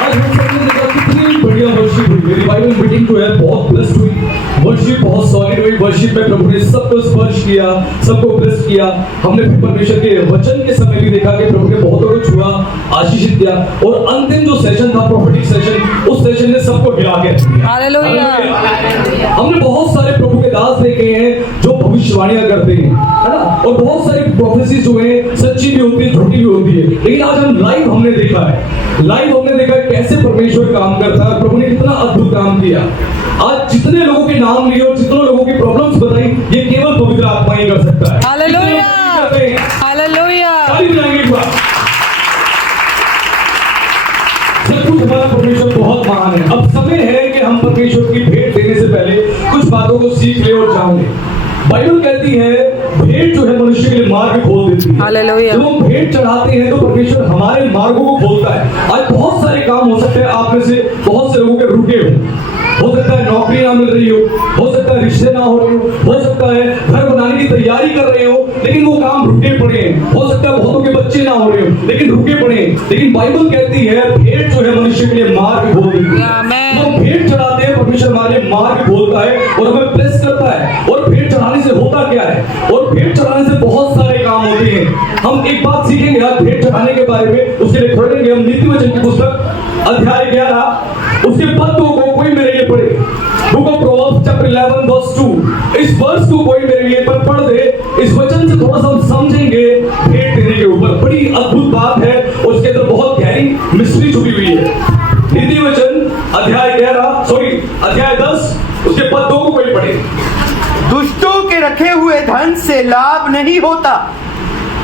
आज हम सबने देखा कितनी बढ़िया वर्शिप हुई। मेरी बाइबल मीटिंग जो है बहुत ब्लेस्ड हुई, वर्शिप बहुत सॉलिड हुई। वर्शिप में प्रभु ने सबको स्पर्श किया, सबको ब्लेस किया। हमने फिर परमेश्वर के वचन के समय भी देखा कि प्रभु ने बहुतों को छुआ, आशीषित किया। और अंतिम जो सेशन था, प्रोफेटिक सेशन, उस सेशन ने सबको हिला के रख दिया। हालेलुया। हमने बहुत सारे प्रभु के दास देखे हैं जो भविष्यवाणियां करते हैं, है ना, और बहुत सारी प्रोफेसीज जो है सच्ची भी होती है, झूठी भी होती है। लेकिन आज हम लाइव हमने देखा है, लाइव हमने देखा है कैसे परमेश्वर काम करता है, प्रभु ने कितना अद्भुत काम किया। आज जितने लोगों के नाम लिए और जितने लोगों की प्रॉब्लम्स बताई, ये केवल पवित्र आत्मा ही कर सकता है। Hallelujah, hallelujah. ताली बजाएंगे एक बार। सचमुच हमारा परमेश्वर बहुत महान है। अब समय है कि हम परमेश्वर की भेंट देने से पहले कुछ बातों को सीख ले और जान ले। बाइबल कहती है भेंट जो है मनुष्य के लिए मार्ग खोल देती है। हालेलुया। जब हम भेंट चढ़ाते हैं तो परमेश्वर हमारे मार्गों को खोलता है। आज बहुत सारे काम हो सकते हैं, आप में से बहुत से लोगों के रुके हो सकता है नौकरी ना मिल रही हो सकता है रिश्ते ना हो रहे हो सकता है घर बनाने की तैयारी कर रहे हो लेकिन वो काम रुके पड़े हैं, हो सकता है बहुतों के बच्चे ना हो रहे हो लेकिन रुके पड़े हैं। लेकिन बाइबल कहती है भेंट जो है मनुष्य के लिए मार्ग खोल देती है। तो भेंट चढ़ाते हैं, परमेश्वर हमारे मार्ग खोलता है और हमें ब्लेस करता है। और भेंट चढ़ाने से होता क्या है, और भेंट चढ़ाने से बहुत सारे काम होते हैं। हम एक बात सीखेंगे आज भेंट चढ़ाने के बारे में, उसके लिए खोलेंगे हम नीति वचन की पुस्तक अध्याय 11 उसके पद को कोई मेरे लिए पढ़े। Book of proverbs chapter 11 verse 2। इस वर्स को कोई मेरे लिए पढ़ दे। इस वचन से थोड़ा सा हम समझेंगे भेंट देने के ऊपर। बड़ी अद्भुत बात है, उसके अंदर बहुत गहरी मिस्ट्री छुपी हुई है। नीति वचन अध्याय 10 उसके पद 2 को कोई पढ़े। दुष्टों के रखे हुए धन से लाभ नहीं होता,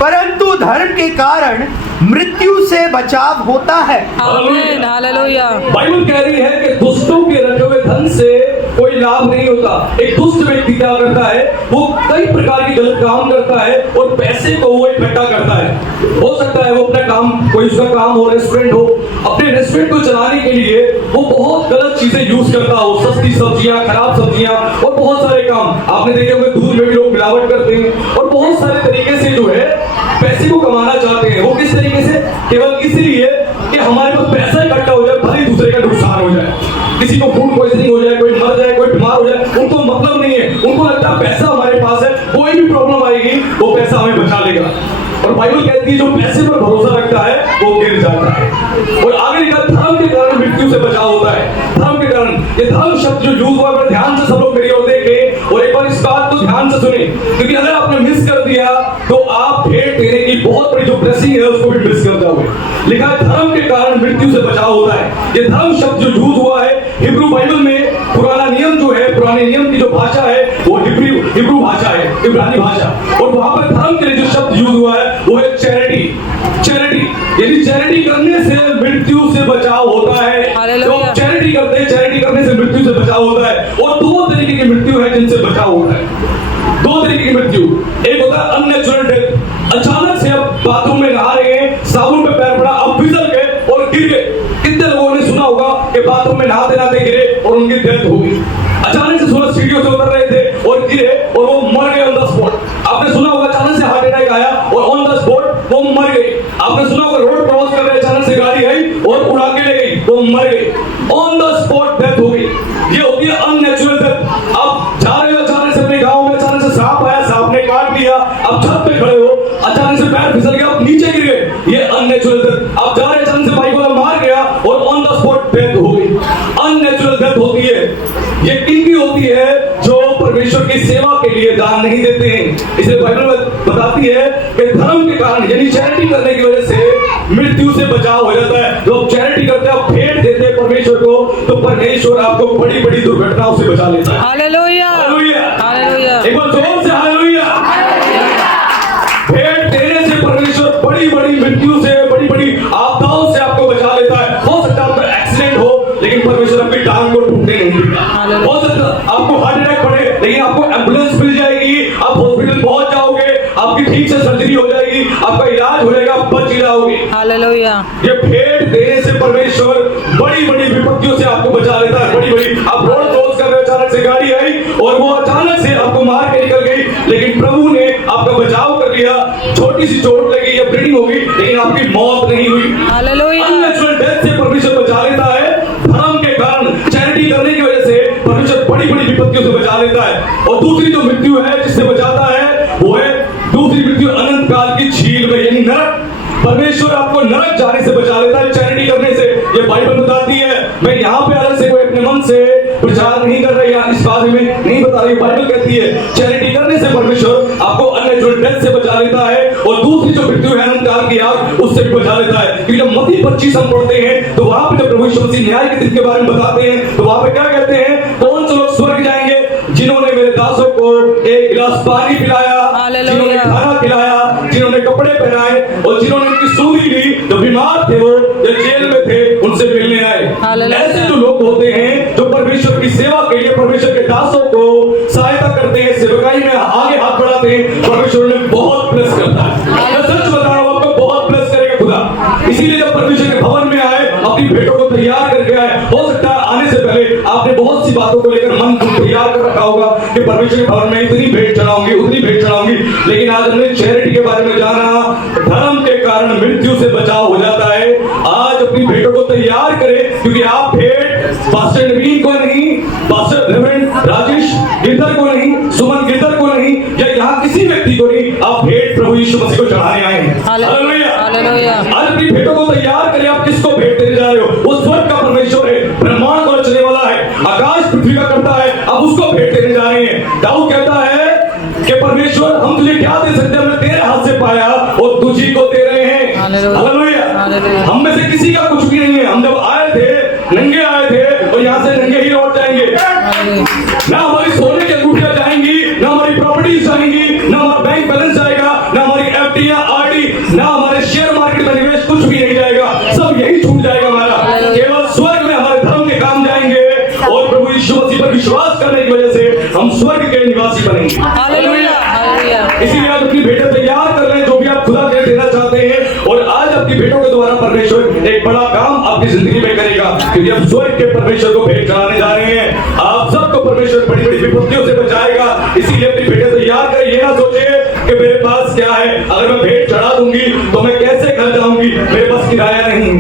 परंतु धर्म के कारण मृत्यु से बचाव होता है। आमीन, हालेलुया। बाइबल कह रही है कि दुष्टों के रखे हुए धन से कोई लाभ नहीं होता। एक दुष्ट व्यक्ति क्या करता है, वो कई प्रकार के गलत काम करता है और पैसे को वो इकट्ठा करता है। हो सकता है वो अपना काम, कोई उसका काम हो, रेस्टोरेंट हो, अपने रेस्टोरेंट को चलाने के लिए वो बहुत गलत चीजें यूज करता हो, सस्ती सब्जियां, खराब सब्जियां और बहुत सारे काम। आपने देखे होंगे दूध में भी लोग मिलावट करते हैं और बहुत सारे तरीके से जो है पैसे को कमाना चाहते हैं। वो किस तरीके से, केवल इसलिए कि हमारे पास पैसा इकट्ठा हो जाए, भले दूसरे का नुकसान हो जाए, किसी को फूड पॉइजनिंग हो जाए, कोई मर जाए, कोई बीमार हो जाए, उनको मतलब नहीं है। उनको लगता है पैसा हमारे पास है, कोई भी प्रॉब्लम आएगी वो पैसा हमें बचा लेगा। और बाइबल कहती है जो पैसे पर भरोसा रखता है वो गिर जाता है। और आगे लिखा धर्म के कारण मृत्यु से बचाव होता है। धर्म के कारण, ये धर्म शब्द जो यूज हुआ है, ध्यान से सब लोग मेरी ओर देखें और एक बार इस बात को ध्यान से सुने, क्योंकि अगर आपने मिस कर दिया तो आप भेंट देने की बहुत बड़ी जो ब्लेसिंग है उसको भी मिस कर जाओगे। लिखा है धर्म के कारण मृत्यु से बचाव होता है। ये धर्म शब्द जो यूज हुआ है हिब्रू बाइबल में, पुराना नियम जो है, पुराने नियम की जो भाषा है वो हिब्रू भाषा है, इब्रानी भाषा। और वहां पर धर्म के लिए जो शब्द यूज हुआ है वो है चैरिटी। यानी चैरिटी करने से मृत्यु से बचाव होता है। तो चैरिटी करते हैं, चैरिटी करने से मृत्यु से बचाव होता है। और 2 तरीके की मृत्यु है जिनसे बचाव होता है। 2 तरीके की मृत्यु, एक होता है अननेचुरल डेथ। अचानक से आप बाथरूम में नहा रहे हैं, साबुन पे पैर पड़ा, आप फिसल गए और गिर गए। कितने लोगों ने सुना होगा कि बाथरूम में नहाते नहाते गिरे और उनकी डेथ हो गई। अचानक से सूरज सीढ़ियों से उतर रहे थे और गिरे और वो मर गए ऑन द स्पॉट। आपने सुना होगा अचानक से हार्ट अटैक आया और ऑन द स्पॉट वो मर गए। आपने सुना होगा रोड क्रॉस कर रहे, अचानक से गाड़ी आई और उड़ा के ले गई, वो मर गए, ऑन द स्पॉट डेथ हो गई। ये होती है अननेचुरल डेथ। आप जा रहे हो, अचानक से अपने गांव में अचानक से सांप आया, सांप ने काट लिया, आप छत पे खड़े हो, अचानक से पैर फिसल गया, आप नीचे गिर गए, ये अननेचुरल डेथ। आप जा रहे, अचानक से बाइक वाला मार गया और ऑन द स्पॉट डेथ हो गई, अननेचुरल डेथ होती है। ये किनकी होती है, जो परमेश्वर की सेवा के लिए दान नहीं देते हैं। इसलिए बाइबल बताती है कि धर्म के कारण यानी चैरिटी करने की वजह से मृत्यु से बचाव हो जाता है। जो आप चैरिटी करते हैं, आप भेंट देते हैं परमेश्वर को, तो परमेश्वर आपको बड़ी बड़ी दुर्घटनाओं से बचा लेता है। Hallelujah, hallelujah. एक बार जोर से हालेलुया। भेंट देने से परमेश्वर बड़ी बड़ी मृत्यु से, बड़ी बड़ी आपदाओं से आपको बचा लेता है। हो सकता है आपका एक्सीडेंट हो लेकिन परमेश्वर आपकी टांग को टूटने नहीं देगा। हो सकता है आपको हार्ट अटैक पड़े लेकिन आपको एम्बुलेंस मिल जाएगी, आप हॉस्पिटल पहुंच जाओगे, आपकी ठीक से सर्जरी हो जाएगी, आपका इलाज हो जाएगा, आप बच जाओगे। हालेलुया। ये भेंट देने से परमेश्वर बड़ी बड़ी विपत्तियों से आपको बचा लेता है। बड़ी बड़ी, आप रोड क्रॉस कर रहे हो, अचानक से गाड़ी आई और वो अचानक से आपको मार के निकल गई, लेकिन प्रभु ने आपका बचाव कर लिया। छोटी सी चोट लगी या ब्लीडिंग होगी लेकिन आपकी मौत नहीं हुई। हालेलुया। अननेचुरल डेथ से परमेश्वर बचा लेता विपत्तियों से बचा लेता है। और दूसरी जो मृत्यु है जिससे बचाता है वो है दूसरी मृत्यु अनंत काल की झील में यानी नरक। परमेश्वर आपको नरक जाने से बचा लेता है चैरिटी करने से। ये बाइबल बताती है। मैं यहाँ पे अलग से कोई अपने मन से प्रचार नहीं कर रही, इस बारे में नहीं बता रही। बाइबल कहती है चैरिटी करने से परमेश्वर आपको अननेचुरल डेथ से बचा लेता है और दूसरी जो मृत्यु है अनंत काल की आग उससे भी बचा लेता है। क्योंकि जब मत्ती 25 हम पढ़ते हैं तो वहां पे जब प्रभु यीशु मसीह न्याय के दिन के बारे में बताते हैं तो वहां पे क्या कहते हैं, कौन से लोग स्वर्ग जाएंगे? जिन्होंने मेरे दासों को एक गिलास पानी पिलाया, जिन्होंने खाना खिलाया, जिन्होंने कपड़े पहनाए और जिन्होंने उनकी सूली ली, जो बीमार थे वो जो जेल में थे उनसे मिलने आए। ऐसे जो लोग होते हैं जो परमेश्वर की सेवा के लिए परमेश्वर के दासों को सहायता करते हैं, सेवकाई में आगे हाथ बढ़ाते हैं, परमेश्वर उन्हें बहुत प्लस करता है। मैं सच बता रहा हूं आपको, बहुत प्लस करेगा खुदा। इसीलिए जब परमेश्वर के भवन में आए अपनी भेंटों को तैयार करके आए। हो सकता है आने से पहले आपने बहुत सी बातों को लेकर मन को तैयार कर रखा होगा कि परमेश्वर के भवन में इतनी भेंट चढ़ाऊंगी, उतनी भेंट चढ़ाऊंगी। लेकिन आज हमने चैरिटी के बारे में जाना, धर्म के कारण मृत्यु से बचाव हो जाता है। आज अपनी भेंटों को तैयार करें क्योंकि आप भेंट पास्टर नवीन को नहीं, पास्टर रेवरेंड राजेश गिरधर को नहीं, सुमन गिरधर को नहीं या यहाँ किसी व्यक्ति को नहीं, आप भेंट प्रभु यीशु मसीह को चढ़ाने आए हैं। हालेलुया। आज अपनी भेंटों को तैयार करें। आप किसको भेंट देने जा रहे हो? वो स्वर्ग का परमेश्वर है, ब्रह्मांड को रचने वाला है, आकाश पृथ्वी का करता है, आप उसको भेंट देने जा रहे हैं। दाऊद कहता है कि परमेश्वर हम तुझे क्या दे सकते हैं, हमने तेरे हाथ से पाया और तुझी को दे रहे हैं। हालेलुया। हम में से किसी का कुछ भी नहीं है। हम जब आए थे नंगे आए थे और यहाँ से नंगे ही लौट जाएंगे। ना हमारी सोने की अंगूठियां जाएंगी, ना हमारी प्रॉपर्टी जाएंगी, ना हमारा बैंक बैलेंस जाएगा, ना हमारी एफडी या आरडी, ना हमारे शेयर मार्केट में निवेश, कुछ भी नहीं जाएगा। सब यही छूट जाएगा हमारा। केवल स्वर्ग में हमारे धर्म के काम जाएंगे और प्रभु यीशु मसीह पर विश्वास करने की वजह से हम स्वर्ग के निवासी बनेंगे। इसीलिए आज अपनी भेंटें तैयार कर लें जो भी आप खुदा के देना चाहते हैं। और आज अपनी भेंटों के द्वारा परमेश्वर एक बड़ा काम आपकी जिंदगी में करेगा क्योंकि हम स्वर्ग के परमेश्वर को भेंट चढ़ाने जा रहे हैं। आप सबको परमेश्वर बड़ी बड़ी विपत्तियों से बचाएगा। इसीलिए अपनी भेंटें तैयार करें। ये ना सोचे कि मेरे पास क्या है, अगर मैं भेंट चढ़ा दूंगी तो मैं कैसे घर जाऊंगी, मेरे पास किराया नहीं,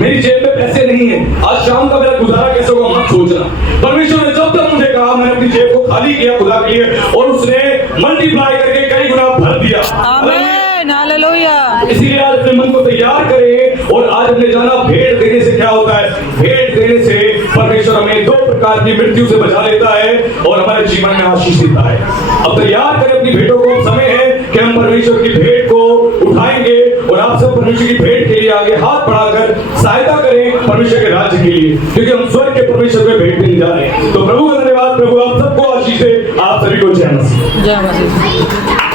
मेरी जेब में पैसे नहीं है, आज शाम का मेरा गुजारा कैसे होगा, मत सोचना। परमेश्वर ने जब तक मुझे कहा मैंने अपनी जेब को खाली किया खुदा के लिए और उसने मल्टीप्लाई करके कई गुना भर दिया। आमीन, हालेलुया। इसीलिए आज अपने मन को तैयार करें। और आज हमने जाना भेंट देने से क्या होता है। भेंट देने से परमेश्वर हमें दो प्रकार की मृत्यु से बचा लेता है और हमारे जीवन में आशीष देता है। अब तैयार करें अपनी भेंटों को। समय है कि हम परमेश्वर की भेंट को उठाएंगे और आप सब परमेश्वर की भेंट के लिए आगे हाथ बढ़ाकर सहायता करें परमेश्वर के राज्य के लिए, क्योंकि हम स्वर्ग के परमेश्वर में भेंट देने जा रहे हैं। तो प्रभु का धन्यवाद। प्रभु आप सबको आशीष दे। आप सभी को जय मसीह। जय मसीह।